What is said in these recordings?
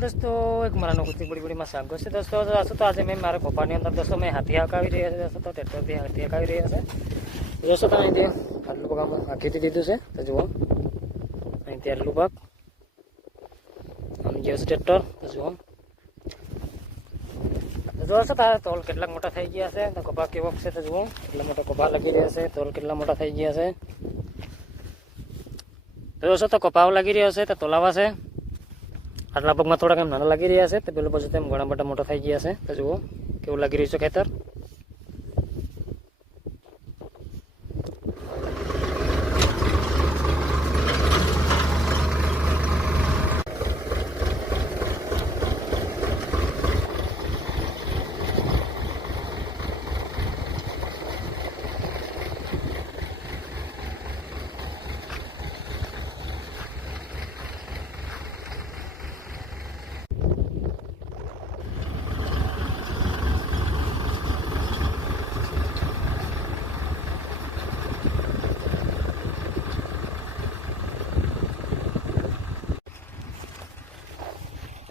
दोस्तों एक मरानो कुछ बड़ी बड़ी मसाग से दोस्तों तो आज मैं मारे कोपानी अंदर दोस्तों मैं हाथी हकावी रही है दोस्तों तो ट्रेक्टर भी हाथी हकावी रही है दोस्तों तो અહીં આટલું પગ હાંકી દીધું છે તો જુઓ અહીંથી આટલું પગ આમ ગયો છે ટ્રેક્ટર તો જુઓ છો તારે તોલ કેટલાક મોટા થઈ ગયા છે તો કપા કેવો છે તો જુઓ કેટલા મોટા કપા લાગી રહ્યા છે તોલ કેટલા મોટા થઈ ગયા છે તો જોશો તો કપાવ લાગી રહ્યો છે તો તોલાવા છે આટલા પગમાં થોડાક એમ નાના લાગી રહ્યા છે તો પેલું પછી તેમ ઘણા બધા મોટા થઈ ગયા છે તો જુઓ કેવું લાગી રહ્યું છે ખેતર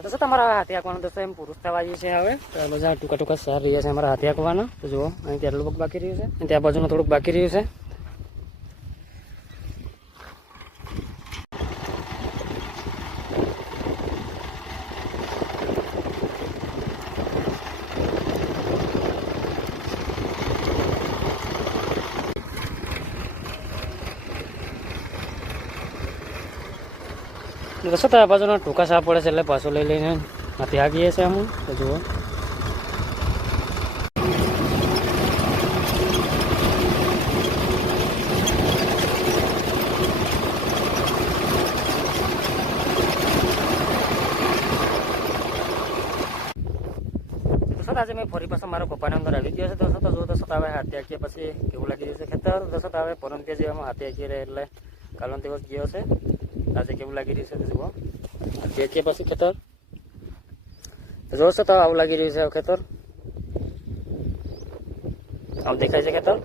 दोस्तों તમારા હાથી હાંકવાના दोस्तों એમ પુરુષ થવા જઈએ છે હવે તો બધા ટૂંકા ટૂંકા સાર રહ્યા છે અમારા હાથી હાંકવાના તો જુઓ અહીં ત્યાં લોક બાકી રહ્યું છે અને ત્યાં બાજુમાં થોડુંક બાકી રહ્યું છે दोस्तों तो बाजू टूका साफ पड़े से पासो लई लईने हाथी हाकीए छे हम तो जुओ आज मैं फरी पास मारो कपाने अंदर આવી ગયો છે दोस्तों तो जो दोस्तों હવે હાથી હાકીએ પછી કેવું લાગી રહ્યું છે ખેતર दोस्तों હવે પરમતે જેવામાં હાથી હાકી રહે એટલે કાલનો દિવસ ગયો છે આજે કેવું લાગી રહ્યું છે જુઓ હાથી હાકીએ પછી ખેતર તો જોશો તો આવું લાગી રહ્યું છે ખેતર આમ દેખાય છે ખેતર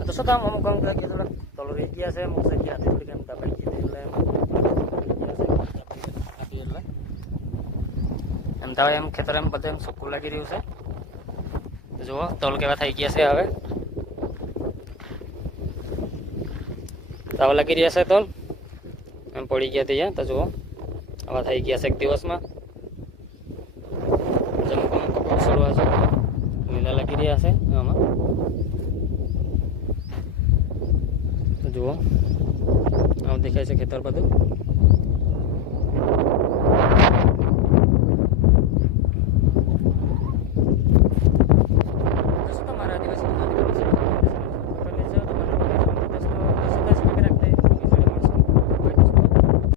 दोस्तों આમ અમુક અમુક લાગી થોડા તોલો રહી ગયા છે અમુક જગ્યાએ હાથી થોડીક એમ દબાઈ ગઈ એટલે એમ તો એમ ખેતર એમ બધું એમ સૂકું લાગી રહ્યું છે તો જુઓ તોલ કેવા થઈ ગયા છે હવે આવા લાગી રહ્યા છે તોલ એમ પડી ગયા ત્યાં તો જુઓ આવા થઈ ગયા છે એક દિવસમાં અમુક અમુક કપા છોડવા છે લીલા લાગી રહ્યા છે આમાં તો જુઓ આવું દેખાય છે ખેતર બધું